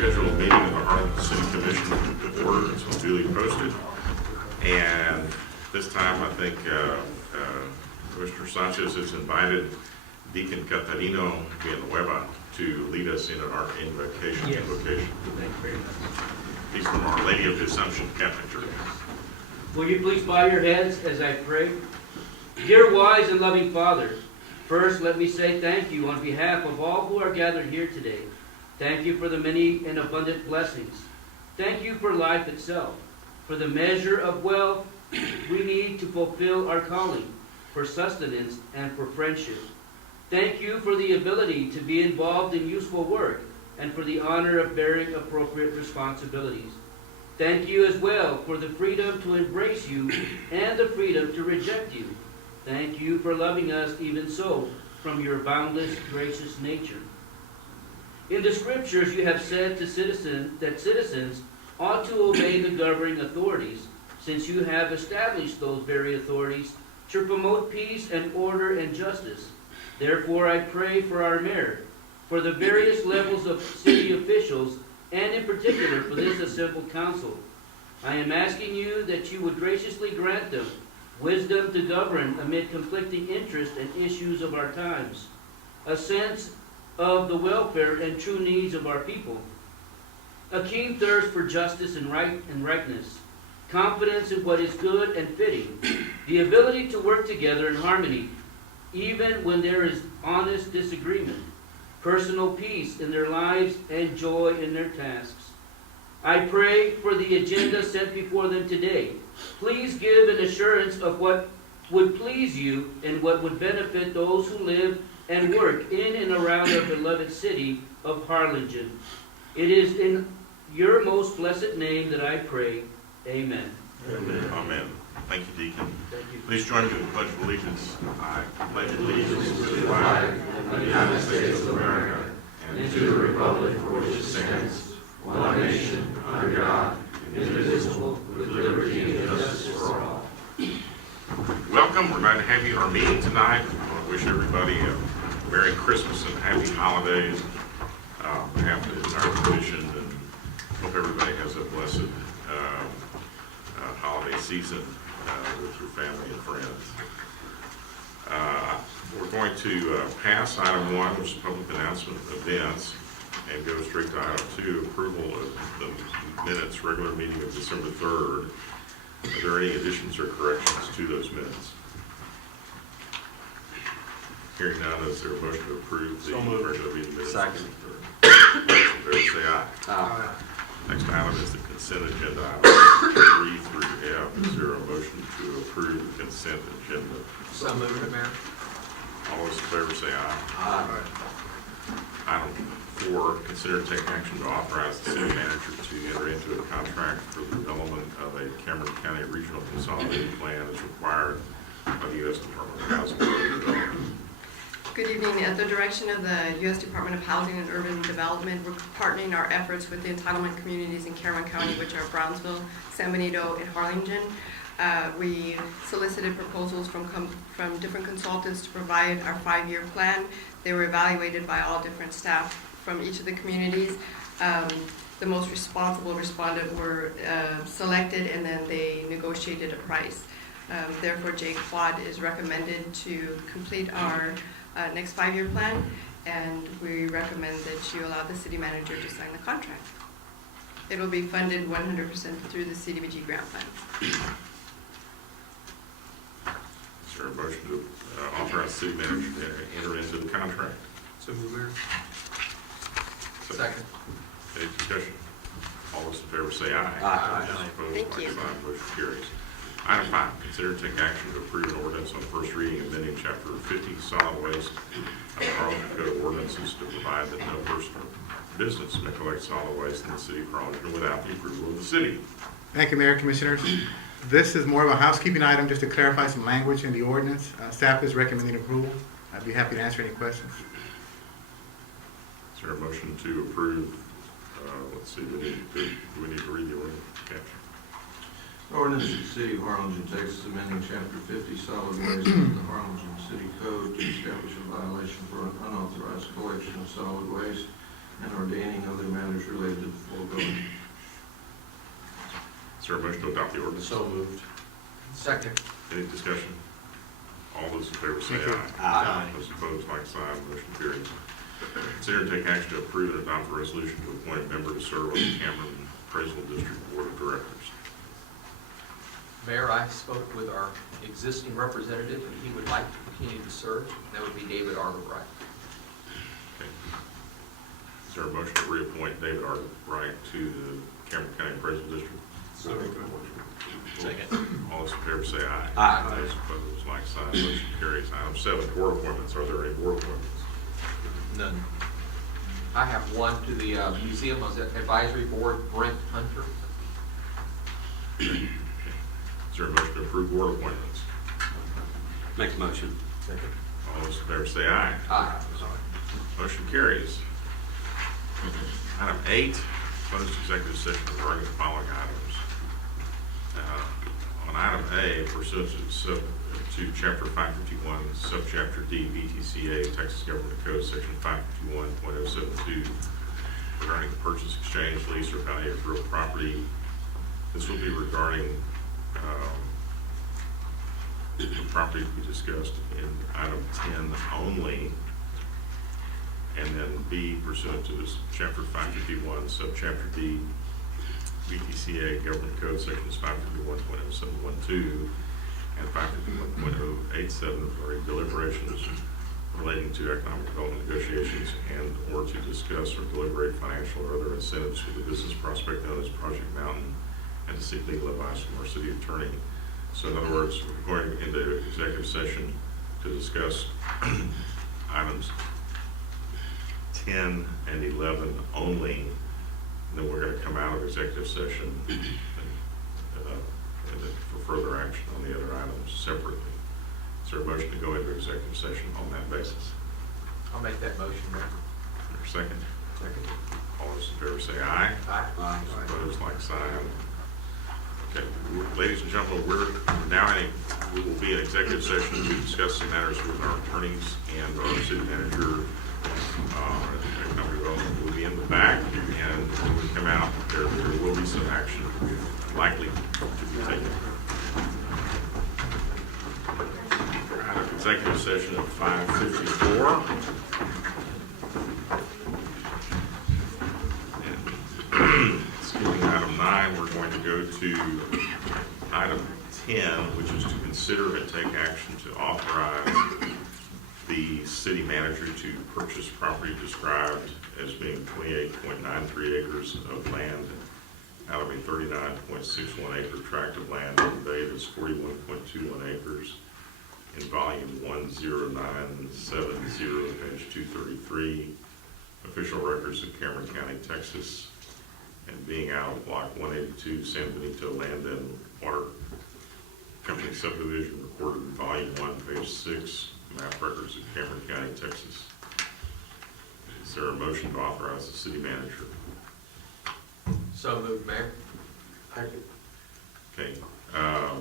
scheduled meeting of the Harlingen City Commission to order. It's been duly posted. And this time, I think Commissioner Sanchez has invited Deacon Catarino Villanueva to lead us in our invocation. Yes. Invocation. Thank you very much. He's from Our Lady of the Assumption Catholic Church. Will you please bow your heads as I pray? Dear wise and loving Father, first let me say thank you on behalf of all who are gathered here today. Thank you for the many and abundant blessings. Thank you for life itself, for the measure of wealth we need to fulfill our calling, for sustenance and for friendship. Thank you for the ability to be involved in useful work and for the honor of bearing appropriate responsibilities. Thank you as well for the freedom to embrace you and the freedom to reject you. Thank you for loving us even so from your boundless, gracious nature. In the scriptures you have said to citizens ought to obey the governing authorities, since you have established those very authorities to promote peace and order and justice. Therefore I pray for our mayor, for the various levels of city officials, and in particular for this assembled council. I am asking you that you would graciously grant them wisdom to govern amid conflicting interests and issues of our times, a sense of the welfare and true needs of our people, a keen thirst for justice and rightness, confidence in what is good and fitting, the ability to work together in harmony, even when there is honest disagreement, personal peace in their lives and joy in their tasks. I pray for the agenda set before them today. Please give an assurance of what would please you and what would benefit those who live and work in and around our beloved city of Harlingen. It is in your most blessed name that I pray. Amen. Amen. Amen. Thank you, Deacon. Thank you. Please join me in the Pledge of Allegiance. I pledge allegiance To the flag of the United States of America and to the republic for which it stands, one nation, under God, indivisible, with liberty and justice for all. Welcome. We're glad to have you at our meeting tonight. I want to wish everybody a Merry Christmas and Happy Holidays on behalf of the entire commission, and hope everybody has a blessed holiday season with your family and friends. We're going to pass item 1, which is public announcement of events, and go straight to item 2, approval of the minutes, regular meeting of December 3rd. Are there any additions or corrections to those minutes? Hearing none, is there a motion to approve the regular meeting minutes? Second. Those in favor say aye. Aye. Next item is the consent agenda, items 3 through F. Is there a motion to approve the consent agenda? So moved, Mayor. All those in favor say aye. Aye. Item 4, consider and take action to authorize the city manager to enter into a contract for the development of a Cameron County Regional Consolidated Plan as required by the U.S. Department of Housing and Urban Development. Good evening. At the direction of the U.S. Department of Housing and Urban Development, we're partnering our efforts with the entitlement communities in Cameron County, which are Brownsville, San Benito, and Harlingen. We solicited proposals from different consultants to provide our 5-year plan. They were evaluated by all different staff from each of the communities. The most responsible respondent were selected, and then they negotiated a price. Therefore, J.Quad is recommended to complete our next 5-year plan, and we recommend that you allow the city manager to sign the contract. It will be funded 100% through the CDBG grant plan. Is there a motion to authorize the city manager to enter into the contract? So moved, Mayor. Second. Any discussion? All those in favor say aye. Aye. Opposed, Thank like you. sign. Motion carries. Item 5, consider to take action to approve an ordinance on first reading amending Chapter 50 solid waste of the Harlingen Code of Ordinances to provide that no person or business may collect solid waste in the city of Harlingen without the approval of the city. Thank you, Mayor, Commissioners. This is more of a housekeeping item just to clarify some language in the ordinance. Staff is recommending approval. I'd be happy to answer any questions. Is there a motion to approve? Let's see, do we need to read the ordinance? Okay. Ordinance of the City of Harlingen, Texas, amending Chapter 50 solid waste of the Harlingen City Code to establish a violation for an unauthorized collection of solid waste and ordaining other matters related to the foregoing. Is there a motion to adopt the ordinance? So moved. Second. Any discussion? All those in favor say Thank you. aye. Those opposed, like sign, motion carries. Consider and take action to approve and adopt a resolution to appoint a member to serve on the Cameron Appraisal District Board of Directors. Mayor, I spoke with our existing representative, and he would like to continue to serve. That would be David Arborbright. Okay. Is there a motion to reappoint David Arkwright to the Cameron County Appraisal District? So moved. Second. All those in favor say aye. Aye. Those opposed, like sign, motion carries. Item 7, board appointments. Are there any board appointments? None. I have one to the Museum Advisory Board, Brent Hunter. Is there a motion to approve board appointments? Make a motion. Second. All those in favor say aye. Aye. Motion carries. Item 8, closed executive session regarding the following items. On item A, pursuant to Chapter 551, Subchapter D, BTCA, Texas Government Code, Section 551.072, regarding the purchase, exchange, lease, or value of real property. This will be regarding the property we discussed in item 10 only. And then B, pursuant to this Chapter 551, Subchapter D, BTCA, Government Code, Sections 551.0712 and 551.087, regarding deliberations relating to economic development negotiations and/or to discuss or deliberate financial or other incentives for the business prospect known as Project Mountain, and to seek legal advice from our city attorney. So in other words, we're going into executive session to discuss items 10 and 11 only. Then we're going to come out of executive session for further action on the other items separately. Is there a motion to go into executive session on that basis? I'll make that motion, Mayor. Is there a second? Second. All those in favor say aye. Aye. Those opposed, like sign. Okay, ladies and gentlemen, we will be in executive session to discuss some matters with our attorneys and our city manager. Economic development will be in the back, and when we come out, there will be some action likely to be taken. We're out of executive session at 5:54. And skipping item 9, we're going to go to item 10, which is to consider and take action to authorize the city manager to purchase property described as being 28.93 acres of land out of a 39.61 acre tract of land conveyed as 41.21 acres in volume 10970, page 233, official records of Cameron County, Texas, and being out of block 182, San Benito Land and Water Company Subdivision, recorded in volume 1, page 6, map records of Cameron County, Texas. Is there a motion to authorize the city manager? So moved, Mayor. Okay,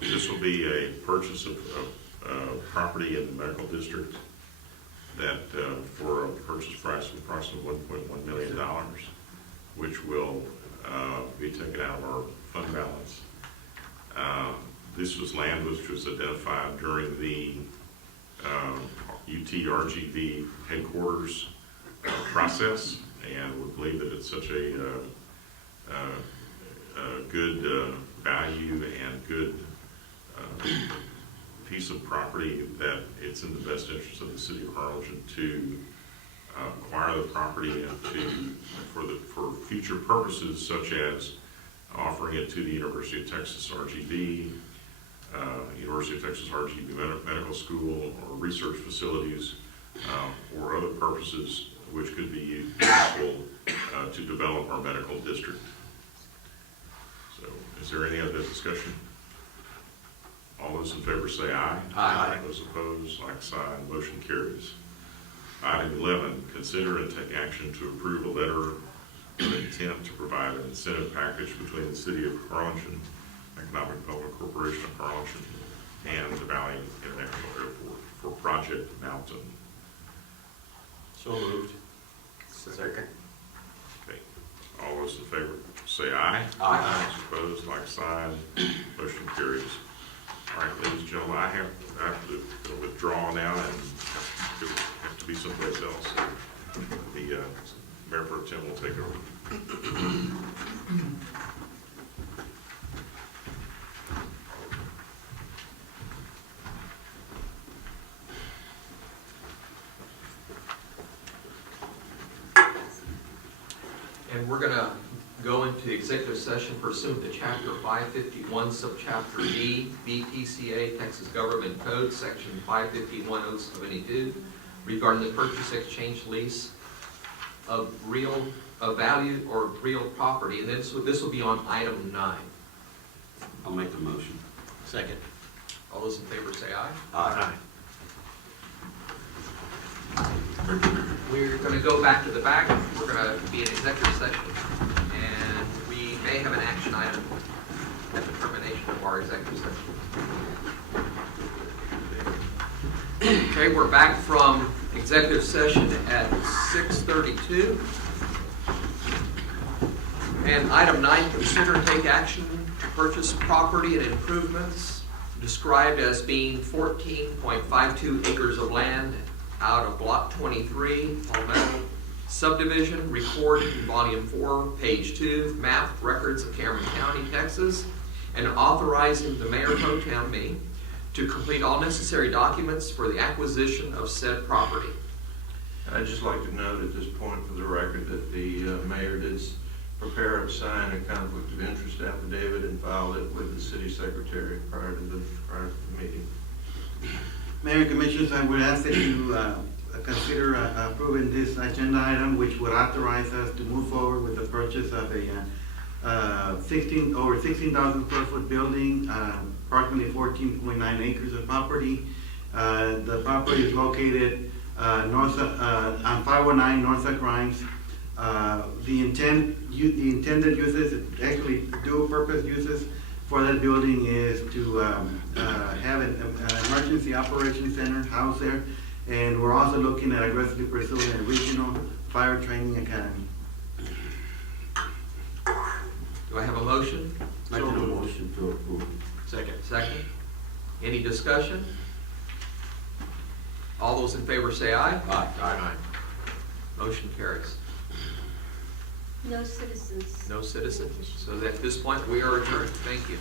this will be a purchase of property in the medical district that for a purchase price of approximately $1.1 million, which will be taken out of our fund balance. This was land which was identified during the UTRGV headquarters process, and we believe that it's such a good value and good piece of property that it's in the best interest of the city of Harlingen to acquire the property and for future purposes, such as offering it to the University of Texas RGV, University of Texas RGV Medical School, or research facilities, or other purposes which could be useful to develop our medical district. So, is there any other discussion? All those in favor say aye. Aye. Those opposed, like sign. Motion carries. Item 11, consider and take action to approve a letter of intent to provide an incentive package between the City of Harlingen, Economic Development Corporation of Harlingen, and the Valley International Airport for Project Mountain. So moved. Second. All those in favor say aye. Aye. Opposed, like sign. Motion carries. All right, ladies and gentlemen, I have to withdraw now and have to be someplace else. So the Mayor Pro Tem will take over. And we're going to go into executive session pursuant to Chapter 551, Subchapter D, BPCA, Texas Government Code, Section 551.072, regarding the purchase, exchange, lease of value or real property. And this will be on item 9. I'll make the motion. Second. All those in favor say aye. Aye. We're going to go back to the back. We're going to be in executive session, and we may have an action item at the termination of our executive session. Okay, we're back from executive session at 6:32. And item 9, consider and take action to purchase property and improvements described as being 14.52 acres of land out of Block 23, Palmetal Subdivision, recorded in Volume 4, Page 2, Map Records of Cameron County, Texas, and authorizing the Mayor Pro Tem me to complete all necessary documents for the acquisition of said property. I'd just like to note at this point for the record that the mayor did prepare and sign a conflict of interest affidavit and filed it with the city secretary prior to the meeting. Mayor and Commissioners, I would ask that you consider approving this agenda item, which would authorize us to move forward with the purchase of a over 16,000 square foot building, approximately 14.9 acres of property. The property is located on 519 North Grimes. The intended uses, actually dual purpose uses for that building is to have an emergency operations center housed there, and we're also looking at aggressively pursuing a regional fire training academy. Do I have a motion? Make the motion to approve. Second. Any discussion? All those in favor say aye. Aye. Motion carries. No citizens. No citizens. So at this point, we are adjourned. Thank you.